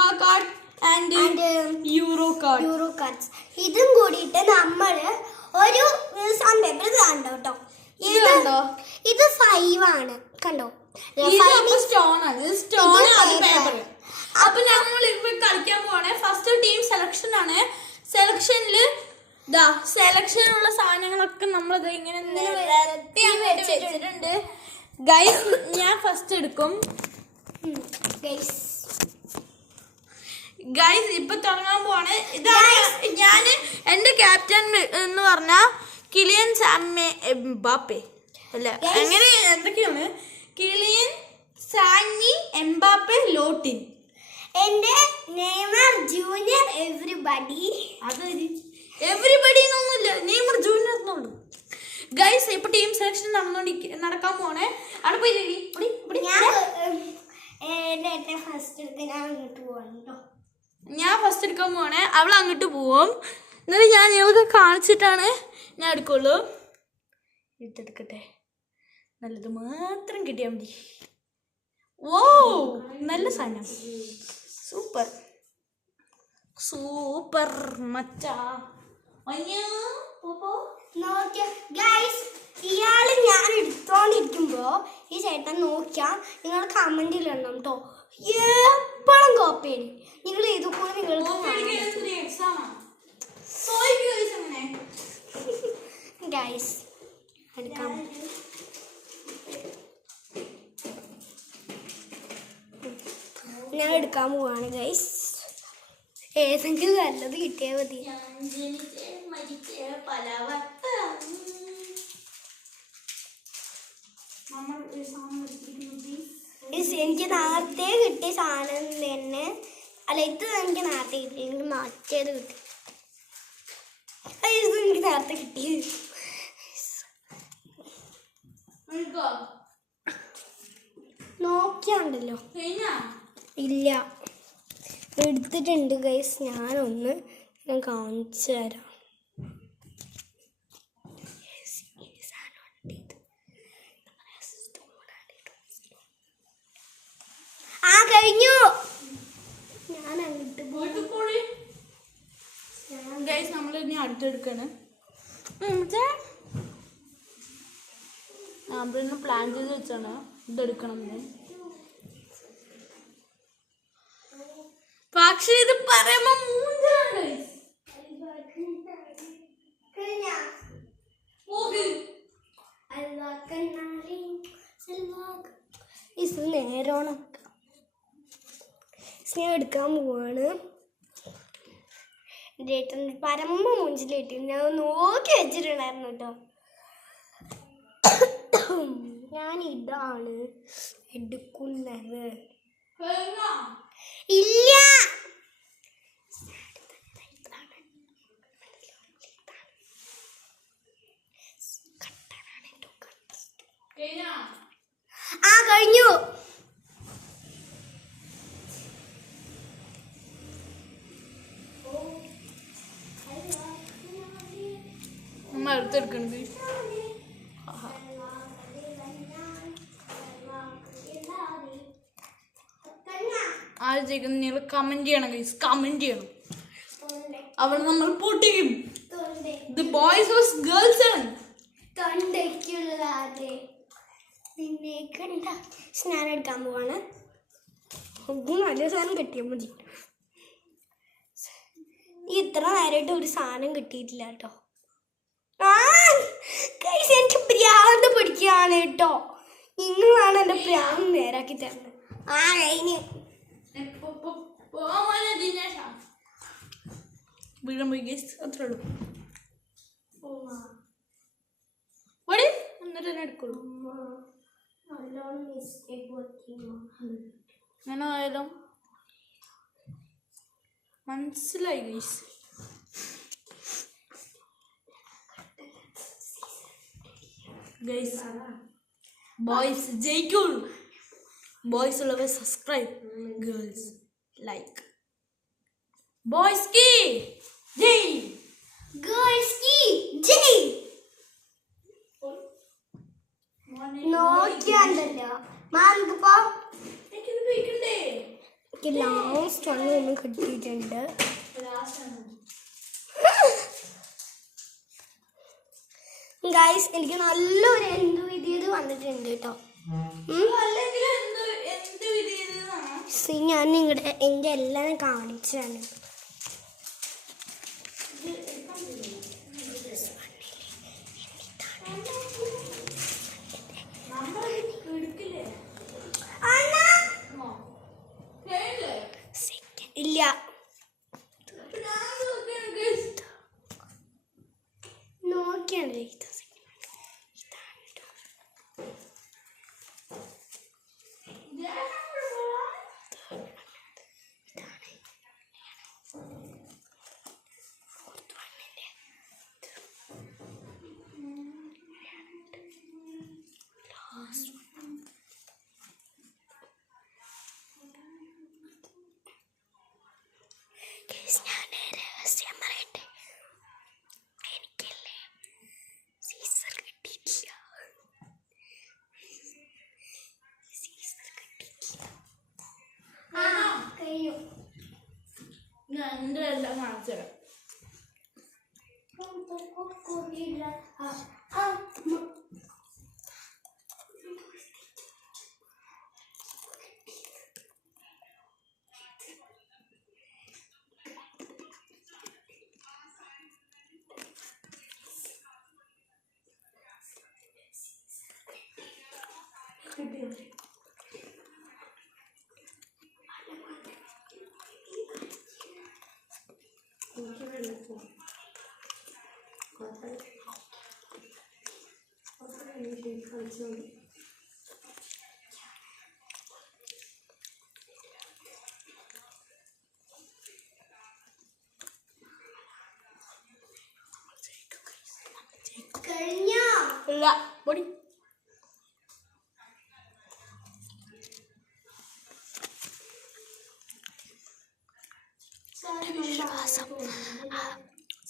FIFA card and Euro cards. ഇതും കൂടിയിട്ട് നമ്മൾ ഒരു സാൻഡ് പേപ്പർ കണ്ടോ കേട്ടോ. ഇത് 5 ആണ് കണ്ടോ. സ്റ്റോൺ ആണ്. Stone paper. അപ്പൊ നമ്മൾ ഇപ്പൊ കളിക്കാൻ പോവാണ്. ഫസ്റ്റ് ടീം സെലക്ഷൻ ആണ്. സെലക്ഷനില് സെലക്ഷനുള്ള സാധനങ്ങളൊക്കെ നമ്മൾ ഇങ്ങനെ വെച്ചിട്ടുണ്ട്. ഗൈസ് ഞാൻ ഫസ്റ്റ് എടുക്കും. ഗൈസ് ഇപ്പൊ തുടങ്ങാൻ പോവാണ്. ഇതാണ് ഞാൻ എന്റെ ക്യാപ്റ്റൻ എന്ന് പറഞ്ഞ കിലിയൻ എംബാപ്പെ അല്ല അങ്ങനെ എന്തൊക്കെയാണ്. കിലിയൻ സാനി എംബാപ്പെ ലോട്ടിൻ. എന്റെ നെയ്മർ ജൂനിയർ എവരിബഡി. അതൊരു എവരിബഡി എന്നൊന്നുമില്ല, നെയ്മർ ജൂനിയർ എന്നുള്ളൂ. ഗൈസ് ഇപ്പൊ ടീം സെലക്ഷൻ നടക്കാൻ പോണേ. അവിടെ പോയി ഞാൻ ഫസ്റ്റ് എടുക്കാൻ പോവാണേ. അവൾ അങ്ങോട്ട് പോവും. എന്നിട്ട് ഞാൻ ഞങ്ങൾക്ക് കാണിച്ചിട്ടാണ് ഞാൻ എടുക്കുള്ളൂ. എടുത്തെടുക്കട്ടെ. നല്ലത് മാത്രം കിട്ടിയാൽ മതി. ഓ നല്ല സാധനം. സൂപ്പർ സൂപ്പർ മച്ചാ. ഇയാള് ഞാൻ എടുത്തോണ്ടിരിക്കുമ്പോ ഈ ചേട്ടൻ നോക്കിയാ നിങ്ങൾ കമന്റിൽ ഇടണം കേട്ടോ. എപ്പോഴും കോപ്പി അടി. നിങ്ങൾ ഇതുപോലെ നിങ്ങൾക്ക് ഗൈസ് എടുക്കാം. ഞാൻ എടുക്കാൻ പോവാണ് ഗൈസ്. ഏതെങ്കിലും നല്ലത് കിട്ടിയാൽ മതി. എനിക്ക് നേരത്തെ കിട്ടിയ സാധനം തന്നെ. അല്ല ഇത് എനിക്ക് നേരത്തെ കിട്ടി. എനിക്ക് മറ്റേത് കിട്ടി. ഇത് എനിക്ക് നേരത്തെ കിട്ടി. നോക്കിയാണ്ടല്ലോ. ഇല്ല എടുത്തിട്ടുണ്ട് ഗൈസ്. ഞാൻ കാണിച്ചു തരാം. കഴിഞ്ഞു. ഞാൻ അങ്ങോട്ട് ഗൈസ് നമ്മൾ ഇനി അടുത്തെടുക്കാണ്. നമ്മളിന്ന് പ്ലാൻ ചെയ്ത് വെച്ചാണ് ഇതെടുക്കണം. പക്ഷെ ഇത് പറയുമ്പോ നേരോണം ഞാൻ എടുക്കാൻ പോവാണ്. ചേട്ടൻ പരമ്പ മുഞ്ചിലിട്ട് ഞാൻ നോക്കി വെച്ചിട്ടുണ്ടായിരുന്നു കേട്ടോ. ഞാൻ ഇതാണ് എടുക്കുന്നത്. ഇല്ല കഴിഞ്ഞു. നമ്മൾ അടുത്തെടുക്കണത്. ആര് ജയിക്കുന്ന നിങ്ങൾ കമന്റ് ചെയ്യണം ഗൈസ്. കമന്റ് ചെയ്യണം. അവിടെ നമ്മൾ പൊട്ടിക്കും. The boys was girls ആണ്. നിന്നെ കണ്ട സ്നാനം എടുക്കാൻ പോവാണ്. നല്ല സാധനം കിട്ടിയാൽ മതി. ഇത്ര നേരമായിട്ട് ഒരു സാധനം കിട്ടിയിട്ടില്ല കേട്ടോ. എനിക്ക് ഭ്രാന്ത് പിടിക്കുകയാണ് കേട്ടോ. നിങ്ങളാണ് എൻ്റെ ഭ്രാന്ത് നേരാക്കി തരുന്നത്. കഴിഞ്ഞ് വീഴാൻ പോയി ഗൈസ്. അത്രേ ഉള്ളൂ. എന്നിട്ട് തന്നെ എടുക്കുള്ളൂ. അങ്ങനെ ആയാലും മനസ്സിലായി ഗൈസ്. ഗൈസ് ബോയ്സ് ജയിക്കുള്ളൂ. ബോയ്സ് ഉള്ളവർ സബ്സ്ക്രൈബ്, ഗേൾസ് ലൈക്ക്. ബോയ്സ് കി ജയ്, ഗേൾസ് കി ജയ്. നോക്കിയാണ്ടല്ലോ മാർക്കിപ്പോ എനിക്ക് ലാസ്റ്റ് ഒന്ന് കിട്ടിയിട്ടുണ്ട്. ഗൈസ് എനിക്ക് നല്ലൊരു എന്ത് വിധിയത് വന്നിട്ടുണ്ട് കേട്ടോ. ഞാൻ നിങ്ങളുടെ എൻ്റെ എല്ലാം കാണിച്ചാണ്. ഇല്ല നോക്കിയാണ് രഹസ്യം പറയട്ടെ, എനിക്കല്ലേ സീസർ കിട്ടിയിട്ടില്ല. കഴിഞ്ഞു. ഞാൻ എൻ്റെ എല്ലാം കാണിച്ചു തരാം. കഴിഞ്ഞോ? ഇല്ല പൊടി. വിശ്വാസം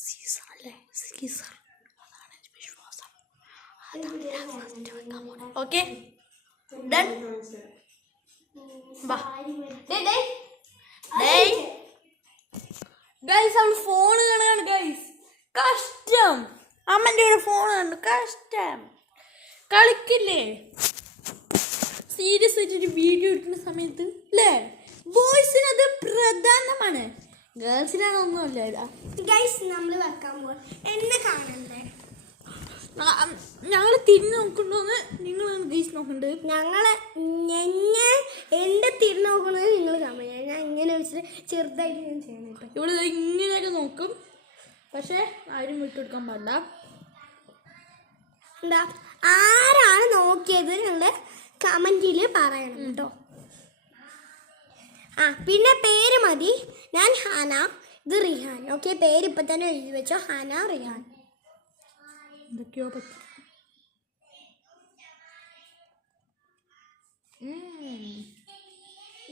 സീസറല്ലേ, സീസർ അതാണ് വിശ്വാസം. Okay done. ഗൈസ് അവൾ ഫോൺ കാണുകയാണ് ഗൈസ്. കഷ്ടം. അമ്മൻ്റെ ഒരു ഫോൺ കണ്ടു. കഷ്ടം. കളിക്കില്ലേ സീരിയസ് ആയിട്ടൊരു വീഡിയോ എടുക്കുന്ന സമയത്ത് അല്ലേ? ബോയ്സിന് അത് പ്രധാനമാണ്, ഗേൾസിനാണൊന്നുമല്ല. ഗൈസ് നമ്മൾ വെക്കാൻ പോകും. എന്നെ കാണണ്ടേ? ഞങ്ങൾ തിരിഞ്ഞു നോക്കണ്ടോന്ന് നിങ്ങളാണ് ഗൈസ് നോക്കണ്ടത്. എന്റെ തിരിഞ്ഞു നോക്കുന്നത് നിങ്ങൾ കാണും. ഞാൻ ഇങ്ങനെ വെച്ചിട്ട് ചെറുതായിട്ട് ഞാൻ ചെയ്യണം കേട്ടോ. ഇവിടെ ഇങ്ങനെയൊക്കെ നോക്കും, പക്ഷെ ആരും വിട്ടുകൊടുക്കാൻ പാടില്ല. എന്താ ആരാണ് നോക്കിയത് നിങ്ങളുടെ കമന്റിൽ പറയണം കേട്ടോ. പിന്നെ പേര് മതി. ഞാൻ ഹാന, ഇത് റിഹാൻ. ഓക്കെ, പേര് ഇപ്പൊ തന്നെ എഴുതി വെച്ചോ, ഹാന റിഹാൻ. എന്തൊക്കെയോ പറ്റും.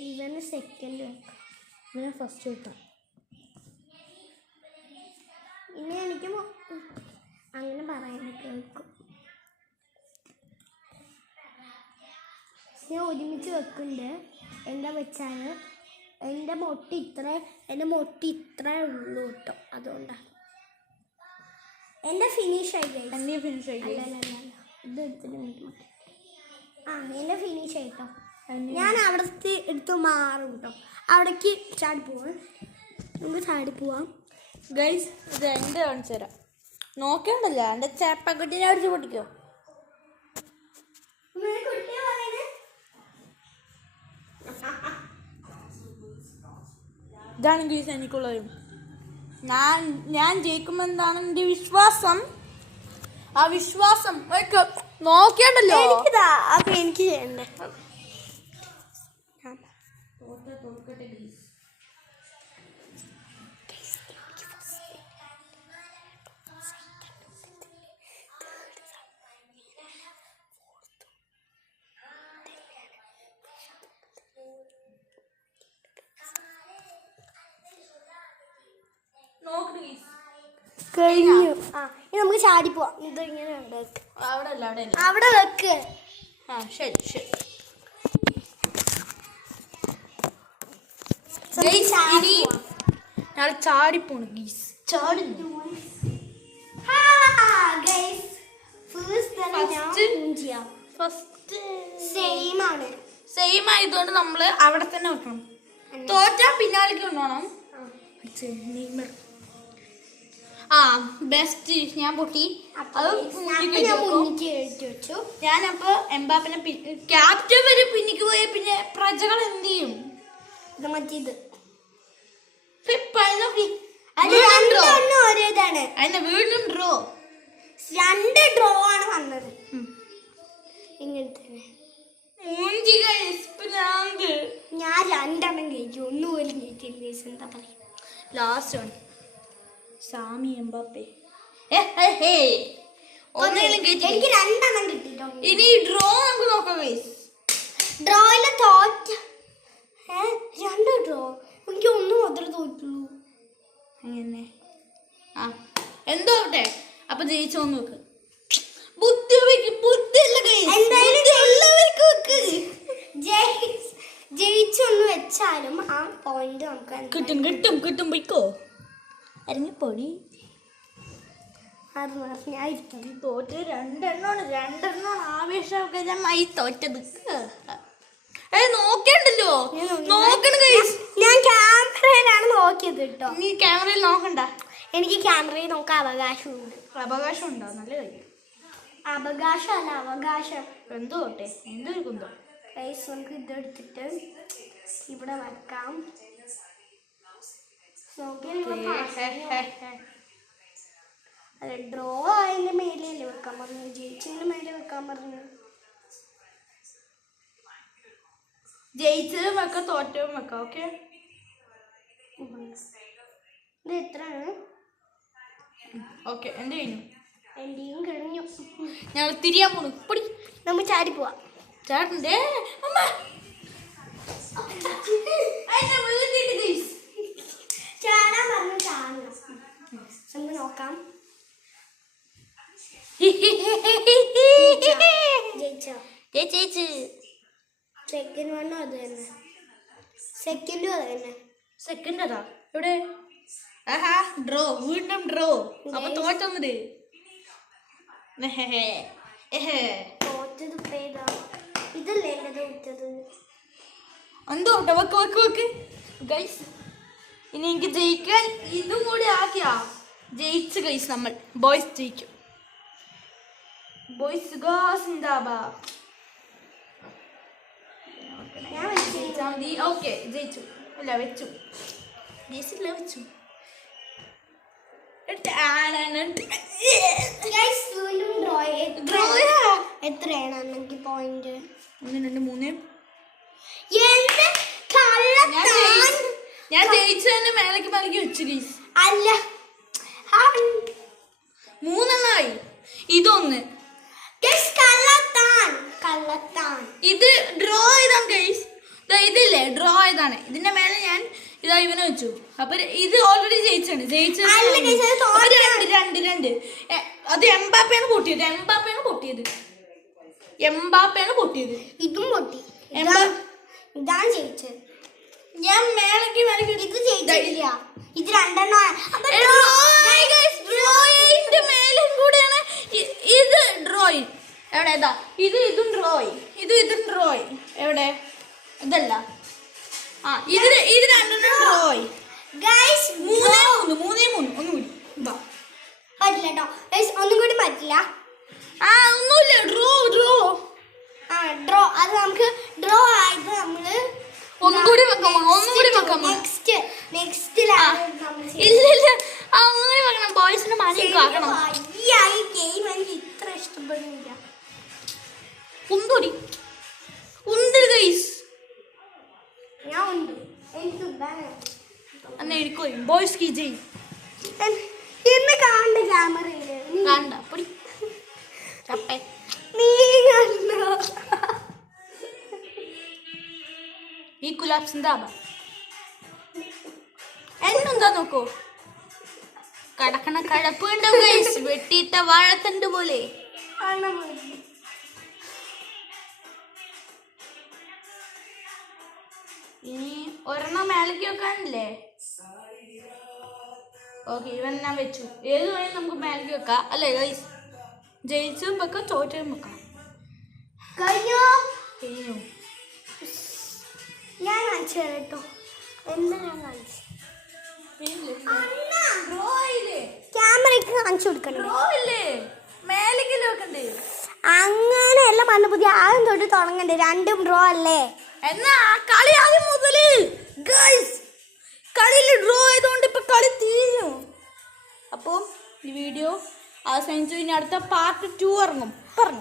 ഇവന് സെക്കൻഡ് വെക്കാം, ഇവനെ ഫസ്റ്റ് വെക്കാം. ഇനി എനിക്ക് അങ്ങനെ പറയാനൊക്കെ വെക്കും. ഞാൻ ഒരുമിച്ച് വെക്കുന്നുണ്ട്. എന്താ വെച്ചാൽ എൻ്റെ മൊട്ടി ഇത്രേ ഉള്ളൂ കേട്ടോ. അതുകൊണ്ടാണ് എൻ്റെ ഫിനിഷ് ആയി. എൻ്റെ ഫിനിഷ് ആയി. ഇത് എടുത്തിട്ട് എൻ്റെ ഫിനിഷ് ആയിട്ടോ. ഞാൻ അവിടത്തെ എടുത്ത് മാറും കേട്ടോ. അവിടേക്ക് ചാടി പോവാം. നമുക്ക് ചാടി പോവാം ഗൈസ്. ഇത് എൻ്റെ കാണിച്ചു തരാം. നോക്കണ്ടല്ലോ എൻ്റെ ചേപ്പക്കുട്ടിനെ അടിച്ച് പൊട്ടിക്കോ. ഇതാണ് ഗൈസ് എനിക്കുള്ളത്. ഞാൻ ജയിക്കുമെന്നാണ് എൻ്റെ വിശ്വാസം. ആ വിശ്വാസം നോക്കിയണ്ടല്ലോ. അപ്പൊ എനിക്ക് ചെയ്യണ്ടേ? കഴിഞ്ഞു. ഇനി നമുക്ക് ചാടി പോവാം. ഇത് ഇങ്ങനെ അവിടെ വെക്ക്. ശരി ശരി. Guys, ഇനി ഞാൻ ചാടിപ്പോണു ഗീസ് ചാടുന്നു ഫസ്റ്റ് സെയിം ആയതുകൊണ്ട് നമ്മള് അവിടെ തന്നെ വെക്കണം. തോറ്റാ പിന്നാലേക്ക് കൊണ്ടുപോകണം. ആ ബെസ്റ്റ് ഞാൻ പൊട്ടി. ഞാനപ്പോ എംബാപ്പിനെ ക്യാപ്റ്റൻ വരെ പിന്നിക്ക് പോയ പിന്നെ പ്രജകൾ എന്ത് ചെയ്യും? മറ്റേത് വീണ്ടും ഡ്രോ 2 ഡ്രോ ആണ് വന്നത്. ഇങ്ങനത്തെ ഞാൻ 2 കഴിച്ചു, 1 പോലും കഴിച്ചില്ല. എന്താ പറയാ ലാസ്റ്റ് വൺ സാമി എംബാപ്പെ എനിക്ക് 2 കിട്ടിട്ടോ. ഇനി ഡ്രോ നമുക്ക് നോക്കാം. ഡ്രോയില് തോറ്റ 2 ഡ്രോ, എനിക്ക് 1 മാത്രമേ തോറ്റുള്ളൂ. അങ്ങനെ ആ എന്തോട്ടെ അപ്പൊ ജയിച്ചോന്ന് നോക്ക്. ജയിച്ചൊന്ന് വെച്ചാലും ആ പോയിന്റ് നമുക്ക് കിട്ടും കിട്ടും കിട്ടും. പൊയ്ക്കോ ഇറങ്ങിപ്പോടി. തോറ്റ് 2 ആവേശമൊക്കെ ഞാൻ തോറ്റത്. നോക്കണ്ടല്ലോ നോക്കണം. ഞാൻ ക്യാമറയിലാണ് നോക്കിയത് കേട്ടോ. നീ ക്യാമറയിൽ നോക്കണ്ട. എനിക്ക് ക്യാമറയിൽ നോക്കാൻ അവകാശമുണ്ട്. അവകാശം ഉണ്ടോ? നല്ല കാര്യം. അവകാശമല്ല അവകാശം. എന്തോട്ടെ എന്തൊരുക്കുന്തോ. നമുക്ക് ഇതെടുത്തിട്ട് ഇവിടെ വെക്കാം. അതെ ഡ്രോ അതിന്റെ മേലെയല്ലേ വെക്കാൻ പറഞ്ഞു, ജയിച്ചതിന്റെ മേലെ വെക്കാൻ പറഞ്ഞു. ജയിച്ചതും വെക്കാം തോറ്റവും വെക്കാം. ഓക്കെ ഇത് എത്രയാണ്? ഓക്കെ എന്റെ കഴിഞ്ഞു. എന്റെയും കഴിഞ്ഞു. ഞങ്ങൾ തിരിയാൻ പോണു. പൊടി നമ്മൾ ചാടി പോവാ. ചാടണ്ടേ ചാടാൻ പറഞ്ഞു ചാടണം. നമുക്ക് നോക്കാം. ജയിച്ചോ? ജയിച്ചു. സെക്കൻഡ് വണ്ണും അത് തന്നെ, സെക്കൻഡും അത് തന്നെ. സെക്കൻഡ് അതാ എവിടെ? ആഹാ ഡ്രോ, വീണ്ടും ഡ്രോ. അപ്പൊ തോറ്റൊന്നിട്ട് തോറ്റത് പേതാ ഇതല്ലേ എന്റെ തോറ്റത്. എന്തോട്ടെ വെക്ക് വെക്ക് വെക്ക് ഗൈസ്. ഇനി എനിക്ക് ജയിക്കാൻ ഇതും കൂടി ആക്കിയാ ജയിച്ചു ഗൈസ്. നമ്മൾ ബോയ്സ് ജയിക്കും. ബോയ്സ് ഗാസിന്ദാബാ. ഓക്കെ ജയിച്ചു. അല്ല വെച്ചു. ജയിച്ചില്ല വെച്ചു. എത്രയാണ് പോയിന്റ്? 1 2 3. ഞാൻ ജയിച്ചു തന്നെ മേലേക്ക് മേലേക്ക് വെച്ചു ഗൈസ്. അല്ല 3 ഇതൊന്ന്. ഇത് ഡ്രോ ചെയ്താണ് ഗൈസ്. ഇതില്ലേ ഡ്രോ ചെയ്താണ്. ഇതിന്റെ മേലെ ഞാൻ ഇതാ ഇവനെ വെച്ചു. അപ്പൊ ഇത് ഓൾറെഡി ജയിച്ചാണ്. രണ്ട്. അത് എംബാപ്പയാണ് പൊട്ടിയത്. ഇതും പൊട്ടി. ഇതാണ് ജയിച്ചത്. ഞാൻ മേലേക്ക് ഇത് ജയിച്ചില്ല. ഇത് 2 മേലും കൂടെയാണ് ഇത് ഡ്രോയിങ്. എവിടെ ഇതാ ഇതും ഡ്രോയിങ്. ഇതും ഡ്രോയിങ്. എവിടെ ഇതല്ല. ആ ഇത് 2 ഡ്രോയിങ്. 3 ഒന്നുകൂടി പറ്റില്ല കേട്ടോ. ഒന്നും കൂടി പറ്റില്ല. ഒന്നുമില്ല. ഡ്രോ ഡ്രോ അത് നമുക്ക് ഡ്രോ ആയിട്ട് നമ്മള് ഒന്നുകൂടി വെക്കാം. നെക്സ്റ്റിലാണ് ഇല്ല ഒന്നുകൂടി വെക്കണം. ബോയ്സിന്റെ മാനിയൊക്കെ ആക്കണം. ഈ ഗെയിം എനിക്ക് ഇത്ര ഇഷ്ടപ്പെടുന്നില്ല. ഉന്ത് ഗൈസ്. ഞാൻ ഉണ്ട്. എനിക്ക് എന്നാ എനിക്ക് ബോയ്സ് കീ ജയ് ഇന്ന് കാണണ്ട ക്യാമറയില് കാണണ്ട. പൊടി ചപ്പേ നീ കണ്ടോ? ഈ കുലാബ്സ് എന്താ എന്നെന്താ നോക്കൂ. കടക്കണ കഴപ്പ് കണ്ടോ ഗൈസ്? വെട്ടിയിട്ട വാഴത്തണ്ട് പോലെ. ഇനി ഒരെണ്ണം മേലേക്ക് വെക്കാനില്ലേ? ഓക്കെ, ഇവൻ ഞാൻ വെച്ചു. ഏത് വേണേലും നമുക്ക് മേലേക്ക് വെക്കാം അല്ലേ ഗൈസ്? ജയിച്ചും വെക്കാം, തോറ്റും വെക്കാം. കഴിഞ്ഞോ? കഴിഞ്ഞു. ഞാൻ കാണിച്ചു തരാം കേട്ടോ. എന്താ ഞാൻ കാണിച്ചു ക്യാമറയ്ക്ക് കാണിച്ചു കൊടുക്കണ്ടേ? മേലേക്ക് വെക്കണ്ടേ? അങ്ങനെയല്ല പറഞ്ഞു പുതിയ ആദ്യം തൊട്ട് തുടങ്ങണ്ടേ? രണ്ടും ഡ്രോ അല്ലേ? എന്നാ കളി ആദ്യം മുതല് ഗൈസ്. കളിയിൽ ഡ്രോ ആയതുകൊണ്ട് ഇപ്പൊ കളി തീരും. അപ്പോൾ ഈ വീഡിയോ അവസാനിച്ചു. ഇനി അടുത്ത പാർട്ട് 2 ഇറങ്ങും പറഞ്ഞു.